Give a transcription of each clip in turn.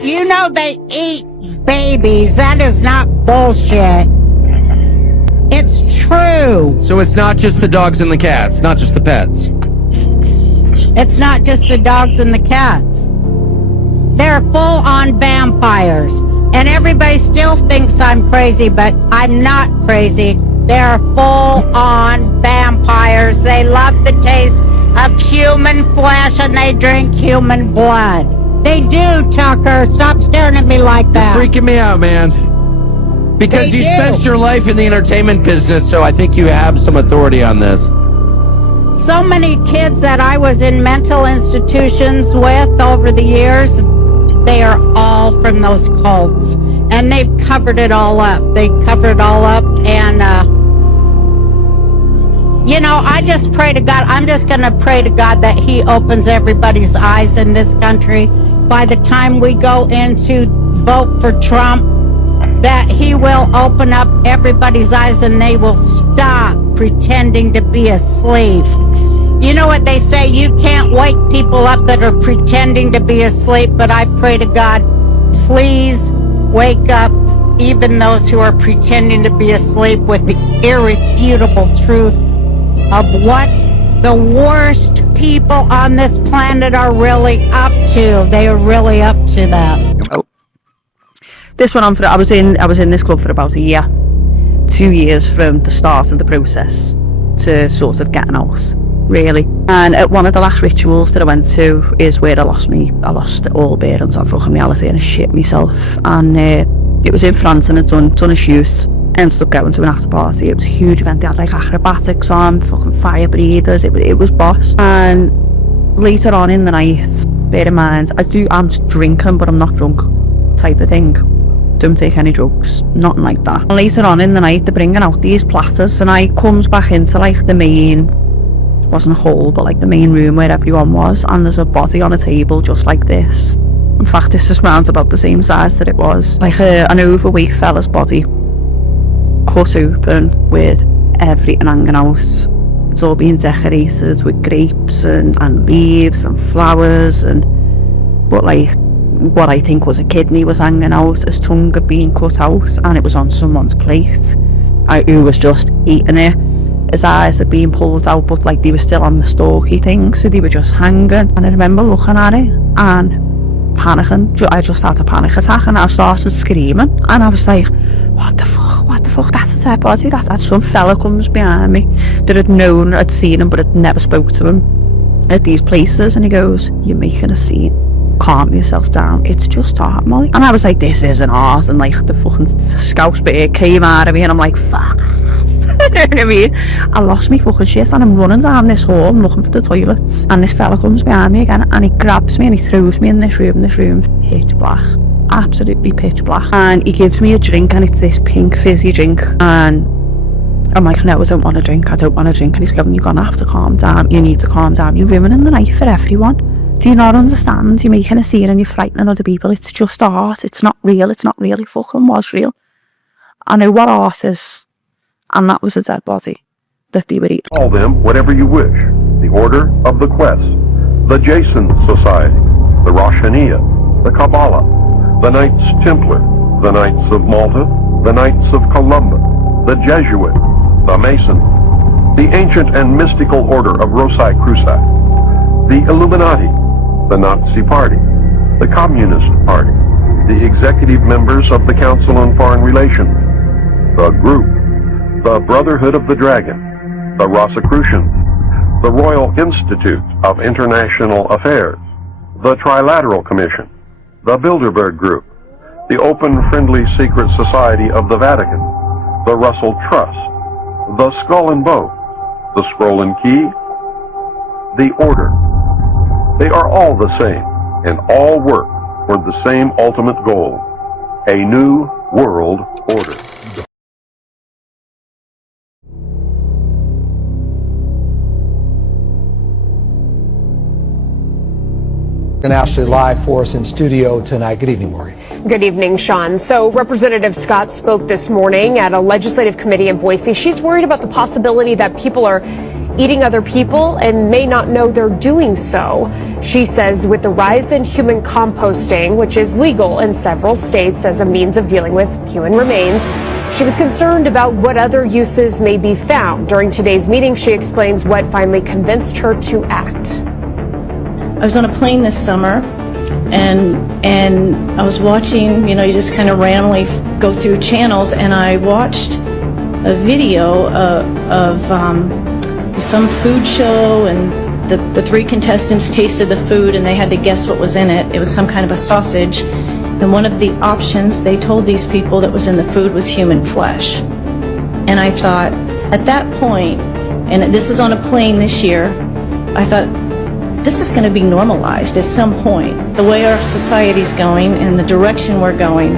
You know they eat babies. That is not bullshit. It's true. So it's not just the dogs and the cats, not just the pets. It's not just the dogs and the cats. They're full-on vampires. And everybody still thinks I'm crazy, but I'm not crazy. They're full-on vampires. They love the taste of human flesh and they drink human blood. They do, Tucker. Stop staring at me like that. You're freaking me out, man. Because you spent your life in the entertainment business, so I think you have some authority on this. So many kids that I was in mental institutions with over the years, they are all from those cults. And they've covered it all up. They covered it all up. And, you know, I just pray to God. I'm just going to pray to God that he opens everybody's eyes in this country. By the time we go into vote for Trump, that he will open up everybody's eyes and they will stop pretending to be asleep. You know what they say, you can't wake people up that are pretending to be asleep, but I pray to God, please wake up even those who are pretending to be asleep with the irrefutable truth of what the worst people on this planet are really up to. They are really up to that. Oh. This went on for, I was in this club for about a year, 2 years from the start of the process to sort of getting out, really. And at one of the last rituals that I went to is where I lost all bearings of fucking reality and I shit myself. And it was in France and I'd done a shoot. Ended up going to an after party. It was a huge event. They had like acrobatics on, fucking fire breathers. It was boss. And later on in the night, bear in mind, I'm just drinking, but I'm not drunk, type of thing. Don't take any drugs, nothing like that. And later on in the night, they're bringing out these platters, and I comes back into like the main, it wasn't a hall, but like the main room where everyone was, and there's a body on a table just like this. In fact, this is round about the same size that it was. Like an overweight fella's body, cut open with everything hanging out. It's all being decorated with grapes and leaves and flowers, and but like what I think was a kidney was hanging out, his tongue had been cut out, and it was on someone's plate. Who was just eating it. His eyes had been pulled out, but like they were still on the stalky thing, so they were just hanging. And I remember looking at it and panicking. I just had a panic attack and I started screaming, and I was like, what the fuck, that's a dead body. That some fella comes behind me that had seen him but had never spoke to him at these places, and he goes, you're making a scene, calm yourself down, it's just art, Molly. And I was like, this isn't art, and like the fucking scouse bit came out of me and I'm like, fuck. You know what I mean? I lost me fucking shit and I'm running down this hall, I'm looking for the toilets, and this fella comes behind me again and he grabs me and he throws me in this room's pitch black, absolutely pitch black, and he gives me a drink, and it's this pink fizzy drink, and I'm like, no, I don't want to drink, and he's going, you're gonna have to calm down, you need to calm down, you're ruining the night for everyone. Do you not understand? You're making a scene and you're frightening other people. It's just art. It's not real. It's not really fucking was real. I know what art is. And that was a dead body that they were eating. Call them whatever you wish. The Order of the Quest, the Jason Society, the Roshaniya, the Kabbalah, the Knights Templar, the Knights of Malta, the Knights of Columbus, the Jesuit, the Mason, the ancient and mystical Order of Rosicrucians, the Illuminati, the Nazi Party, the Communist Party, the executive members of the Council on Foreign Relations, the Group, the Brotherhood of the Dragon, the Rosicrucians, the Royal Institute of International Affairs, the Trilateral Commission, the Bilderberg Group, the Open Friendly Secret Society of the Vatican, the Russell Trust, the Skull and Bones, the Scroll and Key, the Order. They are all the same, and all work for the same ultimate goal, a new world order. And actually live for us in studio tonight. Good evening, Morgan. Good evening, Sean. So Representative Scott spoke this morning at a legislative committee in Boise. She's worried about the possibility that people are eating other people and may not know they're doing so. She says with the rise in human composting, which is legal in several states as a means of dealing with human remains, she was concerned about what other uses may be found. During today's meeting, she explains what finally convinced her to act. I was on a plane this summer, and I was watching, you just kind of randomly go through channels, and I watched a video of some food show, and the three contestants tasted the food, and they had to guess what was in it. It was some kind of a sausage, and one of the options they told these people that was in the food was human flesh. And I thought, at that point, and this was on a plane this year, I thought, this is going to be normalized at some point. The way our society's going and the direction we're going,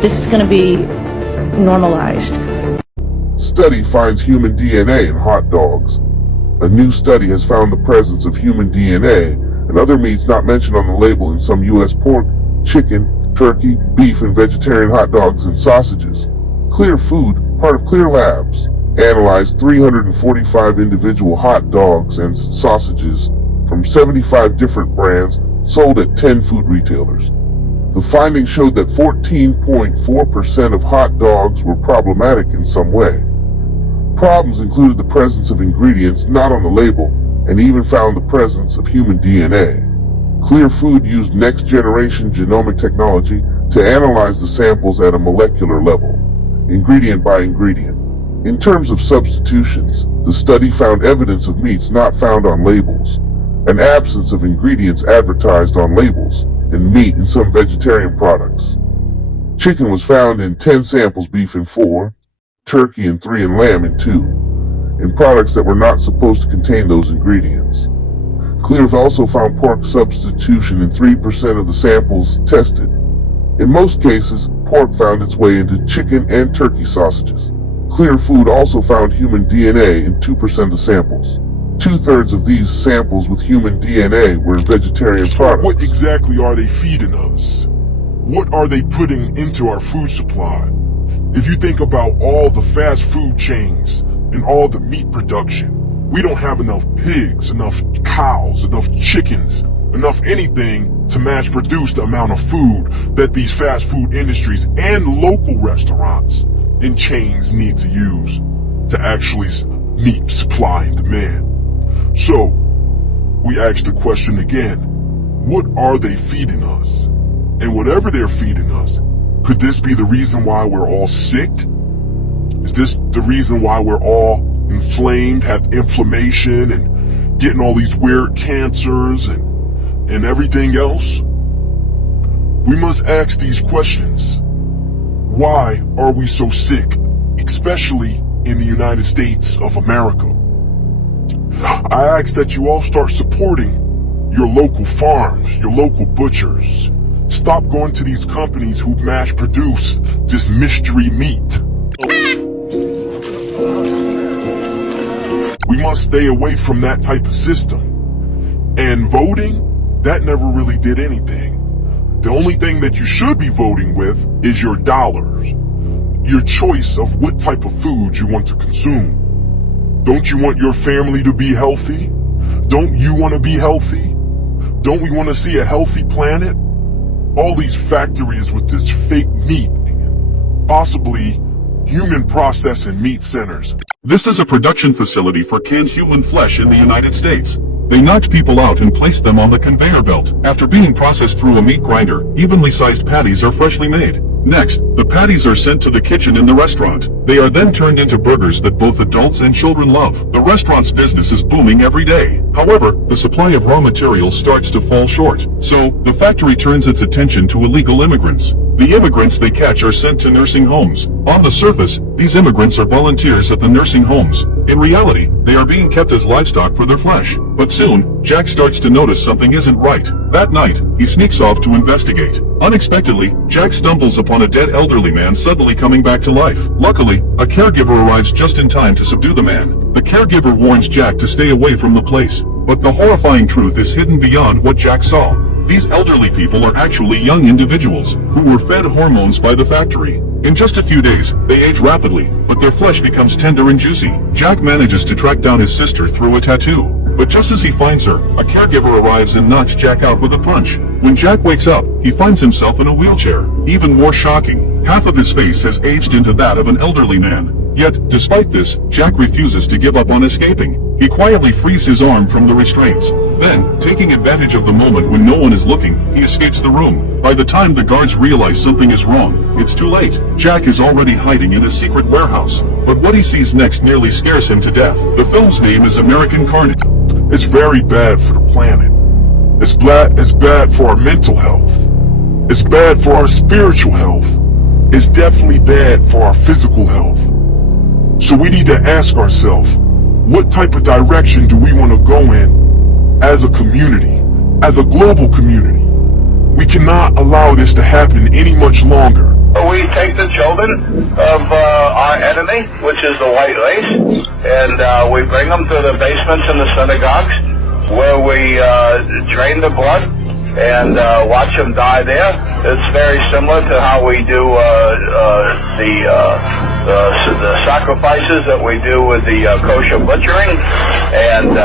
this is going to be normalized. Study finds human DNA in hot dogs. A new study has found the presence of human DNA and other meats not mentioned on the label in some U.S. pork, chicken, turkey, beef, and vegetarian hot dogs and sausages. Clear Food, part of Clear Labs, analyzed 345 individual hot dogs and sausages from 75 different brands sold at 10 food retailers. The findings showed that 14.4% of hot dogs were problematic in some way. Problems included the presence of ingredients not on the label and even found the presence of human DNA. Clear Food used next-generation genomic technology to analyze the samples at a molecular level, ingredient by ingredient. In terms of substitutions, the study found evidence of meats not found on labels, an absence of ingredients advertised on labels, and meat in some vegetarian products. Chicken was found in 10 samples, beef in 4, turkey in 3, and lamb in 2, in products that were not supposed to contain those ingredients. Clear also found pork substitution in 3% of the samples tested. In most cases, pork found its way into chicken and turkey sausages. Clear Food also found human DNA in 2% of the samples. 2/3 of these samples with human DNA were in vegetarian products. What exactly are they feeding us? What are they putting into our food supply? If you think about all the fast food chains and all the meat production, we don't have enough pigs, enough cows, enough chickens, enough anything to mass produce the amount of food that these fast food industries and local restaurants and chains need to use to actually meet supply and demand. So, we ask the question again, what are they feeding us? And whatever they're feeding us, could this be the reason why we're all sick? Is this the reason why we're all inflamed, have inflammation, and getting all these weird cancers and everything else? We must ask these questions. Why are we so sick, especially in the United States of America? I ask that you all start supporting your local farms, your local butchers. Stop going to these companies who mass produce this mystery meat. We must stay away from that type of system. And voting, that never really did anything. The only thing that you should be voting with is your dollars, your choice of what type of food you want to consume. Don't you want your family to be healthy? Don't you want to be healthy? Don't we want to see a healthy planet? All these factories with this fake meat, possibly human processing meat centers. This is a production facility for canned human flesh in the United States. They knocked people out and placed them on the conveyor belt. After being processed through a meat grinder, evenly sized patties are freshly made. Next, the patties are sent to the kitchen in the restaurant. They are then turned into burgers that both adults and children love. The restaurant's business is booming every day. However, the supply of raw materials starts to fall short. So, the factory turns its attention to illegal immigrants. The immigrants they catch are sent to nursing homes. On the surface, these immigrants are volunteers at the nursing homes. In reality, they are being kept as livestock for their flesh. But soon, Jack starts to notice something isn't right. That night, he sneaks off to investigate. Unexpectedly, Jack stumbles upon a dead elderly man suddenly coming back to life. Luckily, a caregiver arrives just in time to subdue the man. The caregiver warns Jack to stay away from the place. But the horrifying truth is hidden beyond what Jack saw. These elderly people are actually young individuals who were fed hormones by the factory. In just a few days, they age rapidly, but their flesh becomes tender and juicy. Jack manages to track down his sister through a tattoo. But just as he finds her, a caregiver arrives and knocks Jack out with a punch. When Jack wakes up, he finds himself in a wheelchair. Even more shocking, half of his face has aged into that of an elderly man. Yet, despite this, Jack refuses to give up on escaping. He quietly frees his arm from the restraints. Then, taking advantage of the moment when no one is looking, he escapes the room. By the time the guards realize something is wrong, it's too late. Jack is already hiding in a secret warehouse. But what he sees next nearly scares him to death. The film's name is American Carnage. It's very bad for the planet. It's bad for our mental health. It's bad for our spiritual health. It's definitely bad for our physical health. So we need to ask ourselves, what type of direction do we want to go in as a community, as a global community? We cannot allow this to happen any much longer. We take the children of our enemy, which is the white race, and we bring them to the basements in the synagogues where we drain the blood and watch them die there. It's very similar to how we do the sacrifices that we do with the kosher butchering, and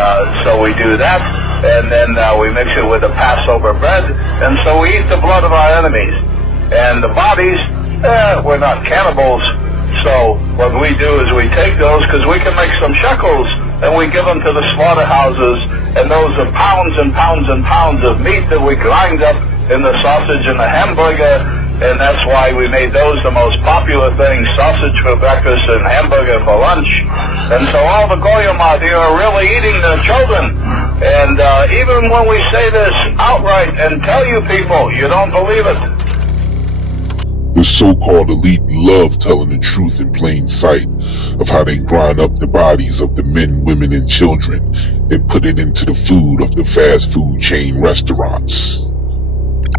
so we do that, and then we mix it with the Passover bread, and so we eat the blood of our enemies. And the bodies, we're not cannibals, so what we do is we take those, because we can make some shekels, and we give them to the slaughterhouses, and those are pounds and pounds and pounds of meat that we grind up in the sausage and the hamburger, and that's why we made those the most popular things, sausage for breakfast and hamburger for lunch. And so all the goyim out here are really eating their children. And even when we say this outright and tell you people, you don't believe it. The so-called elite love telling the truth in plain sight of how they grind up the bodies of the men, women, and children and put it into the food of the fast food chain restaurants.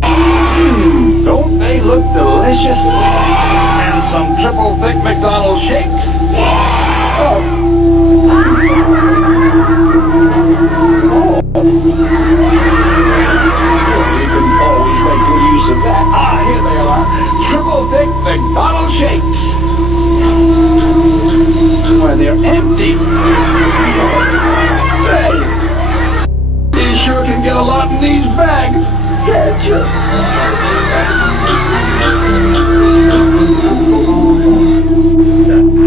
Don't they look delicious? And some triple thick McDonald's shakes? You can always make good use of that. Ah, here they are. Triple thick McDonald's shakes. Why, they're empty. Hey, you sure can get a lot in these bags, can't you?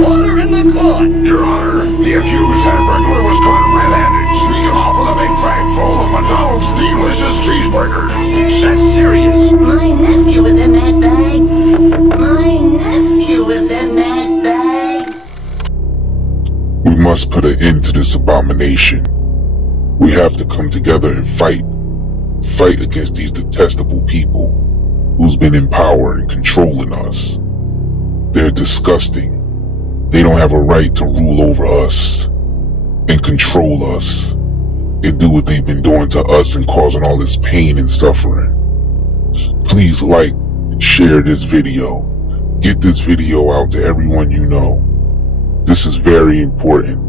Water in the clock. Your Honor, the accused hamburglar was caught red-handed, sneaking off with a big bag full of McDonald's delicious cheeseburgers. That's serious. My nephew was in that bag. My nephew was in that bag. We must put an end to this abomination. We have to come together and fight against these detestable people who's been in power and controlling us. They're disgusting. They don't have a right to rule over us and control us and do what they've been doing to us and causing all this pain and suffering. Please like and share this video. Get this video out to everyone you know. This is very important.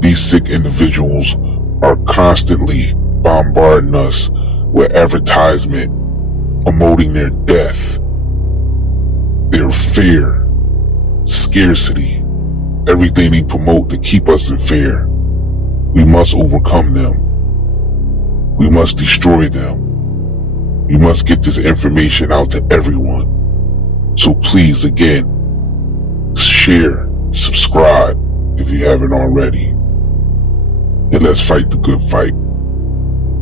These sick individuals are constantly bombarding us with advertisement promoting their death, their fear, scarcity, everything they promote to keep us in fear. We must overcome them. We must destroy them. We must get this information out to everyone. So please, again, share, subscribe if you haven't already. And let's fight the good fight.